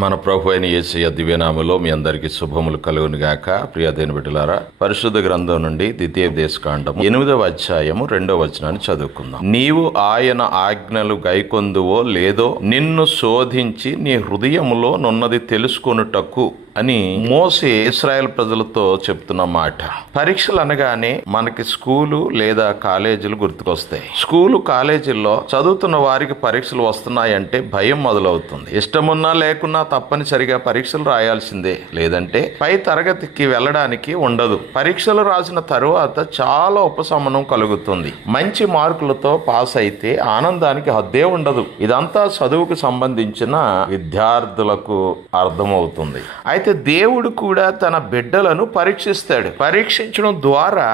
మన ప్రభు అయిన యేసయ్య దివ్యనామములో మీ అందరికీ శుభములు కలుగును గాక. ప్రియ దేవుని బిడ్డలారా, పరిశుద్ధ గ్రంథం నుండి ద్వితీయోపదేశకాండం 8వ అధ్యాయము 2వ వచనాన్ని చదువుకుందాం. నీవు ఆయన ఆజ్ఞలు గైకొందువో లేదో నిన్ను శోధించి నీ హృదయములో నున్నది తెలుసుకొనుటకు అని మోసే ఇశ్రాయేల్ ప్రజలతో చెప్తున్న మాట. పరీక్షలు అనగానే మనకి స్కూలు లేదా కాలేజీలు గుర్తుకొస్తాయి. స్కూలు కాలేజీల్లో చదువుతున్న వారికి పరీక్షలు వస్తున్నాయంటే భయం మొదలవుతుంది. ఇష్టమున్నా లేకున్నా తప్పనిసరిగా పరీక్షలు రాయాల్సిందే, లేదంటే పై తరగతికి వెళ్ళడానికి ఉండదు. పరీక్షలు రాసిన తరువాత చాలా ఉపశమనం కలుగుతుంది. మంచి మార్కులతో పాస్ అయితే ఆనందానికి హద్దే ఉండదు. ఇదంతా చదువుకు సంబంధించిన విద్యార్థులకు అర్థమవుతుంది. అయితే దేవుడు కూడా తన బిడ్డలను పరీక్షిస్తాడు. పరీక్షించడం ద్వారా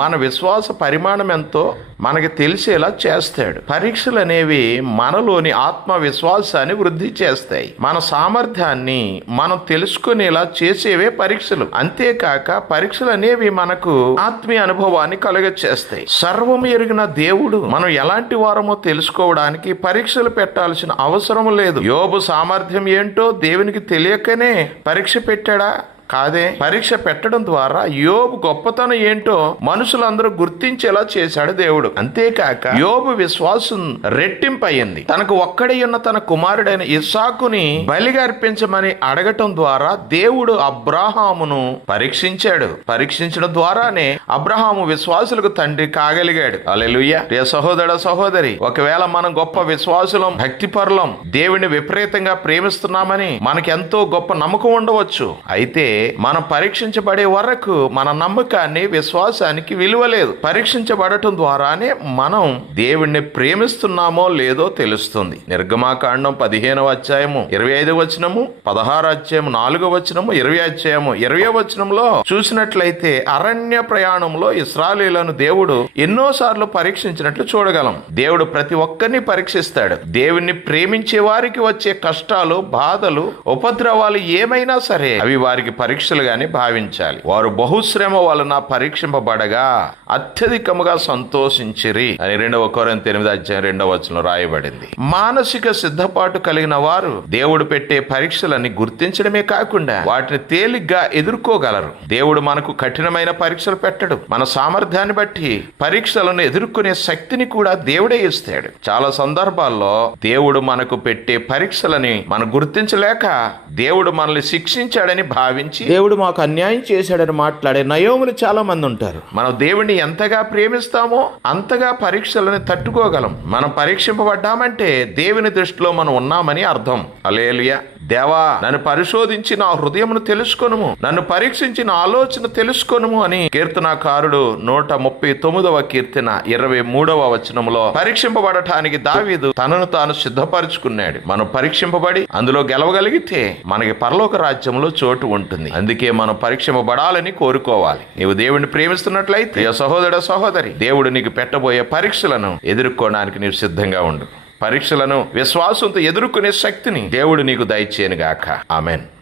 మన విశ్వాస పరిమాణం ఎంతో మనకి తెలిసేలా చేస్తాడు. పరీక్షలు అనేవి మనలోని ఆత్మవిశ్వాసాన్ని వృద్ధి చేస్తాయి. మన సామర్థ్యాన్ని మనం తెలుసుకునేలా చేసేవే పరీక్షలు. అంతేకాక పరీక్షలు అనేవి మనకు ఆత్మీయ అనుభవాన్ని కలుగచేస్తాయి. సర్వము ఎరిగిన దేవుడు మనం ఎలాంటి వారమో తెలుసుకోవడానికి పరీక్షలు పెట్టాల్సిన అవసరం లేదు. యోబు సామర్థ్యం ఏంటో దేవునికి తెలియకనే పరీక్ష పెట్టాడా? కాదే. పరీక్ష పెట్టడం ద్వారా యోబు గొప్పతనం ఏంటో మనుషులందరూ గుర్తించేలా చేశాడు దేవుడు. అంతేకాక యోబు విశ్వాసం రెట్టింపయింది. తనకు ఒక్కడే ఉన్న తన కుమారుడైన ఇస్సాకుని బలిగా అర్పించమని అడగటం ద్వారా దేవుడు అబ్రాహామును పరీక్షించాడు. పరీక్షించడం ద్వారానే అబ్రహాము విశ్వాసులకు తండ్రి కాగలిగాడు. హల్లెలూయా. ప్రియ సహోదర సహోదరి, ఒకవేళ మనం గొప్ప విశ్వాసులం, భక్తిపరులం, దేవుని విపరీతంగా ప్రేమిస్తున్నామని మనకెంతో గొప్ప నమ్మకం ఉండవచ్చు. అయితే మనం పరీక్షించబడే వరకు మన నమ్మకాన్ని, విశ్వాసానికి విలువ లేదు. పరీక్షించబడటం ద్వారానే మనం దేవుణ్ణి ప్రేమిస్తున్నామో లేదో తెలుస్తుంది. నిర్గమాకాండం 15వ అధ్యాయము 25వ వచనము, 16వ అధ్యాయము 4వ వచనము, 20వ అధ్యాయము 20వ వచనంలో చూసినట్లయితే అరణ్య ప్రయాణంలో ఇశ్రాయేలీయులను దేవుడు ఎన్నోసార్లు పరీక్షించినట్లు చూడగలం. దేవుడు ప్రతి ఒక్కరిని పరీక్షిస్తాడు. దేవుణ్ణి ప్రేమించే వారికి వచ్చే కష్టాలు, బాధలు, ఉపద్రవాలు ఏమైనా సరే అవి వారికి పరీక్షలుగానే భావించాలి. వారు బహుశ్రమ వలన పరీక్షింపబడగా అత్యధికముగా సంతోషించిరి అని 2వ కొరింథీ 8వ అధ్యాయం 2వ వచనంలో రాయబడింది. మానసిక సిద్ధపాటు కలిగిన వారు దేవుడు పెట్టే పరీక్షలని గుర్తించడమే కాకుండా వాటిని తేలిగ్గా ఎదుర్కోగలరు. దేవుడు మనకు కఠినమైన పరీక్షలు పెట్టడు. మన సామర్థ్యాన్ని బట్టి పరీక్షలను ఎదుర్కొనే శక్తిని కూడా దేవుడే ఇస్తాడు. చాలా సందర్భాల్లో దేవుడు మనకు పెట్టే పరీక్షలని మనం గుర్తించలేక దేవుడు మనల్ని శిక్షించాడని భావించి దేవుడు మాకు అన్యాయం చేశాడని మాట్లాడే నయోములు చాలా మంది ఉంటారు. మనం దేవుడిని ఎంతగా ప్రేమిస్తామో అంతగా పరీక్షలను తట్టుకోగలం. మనం పరీక్షింపబడ్డామంటే దేవుని దృష్టిలో మనం ఉన్నామని అర్థం. హల్లెలూయా. దేవా, నన్ను పరిశోధించి నా హృదయమును తెలుసుకొనుము, నన్ను పరీక్షించి నా ఆలోచన తెలుసుకొనుము అని కీర్తనాకారుడు 139వ కీర్తన 23వ వచనంలో పరీక్షింపబడటానికి దావీదు తనను తాను సిద్ధపరచుకున్నాడు. మనం పరీక్షింపబడి అందులో గెలవగలిగితే మనకి పరలోక రాజ్యంలో చోటు ఉంటుంది. అందుకే మనం పరీక్షింపబడాలని కోరుకోవాలి. నీవు దేవుడిని ప్రేమిస్తున్నట్లయితే సహోదర సహోదరి, దేవుడు నీకు పెట్టబోయే పరీక్షలను ఎదుర్కోవడానికి నీవు సిద్ధంగా ఉండు. పరీక్షలను విశ్వాసంతో ఎదుర్కొనే శక్తిని దేవుడు నీకు దయచేయను గాక. ఆమెన్.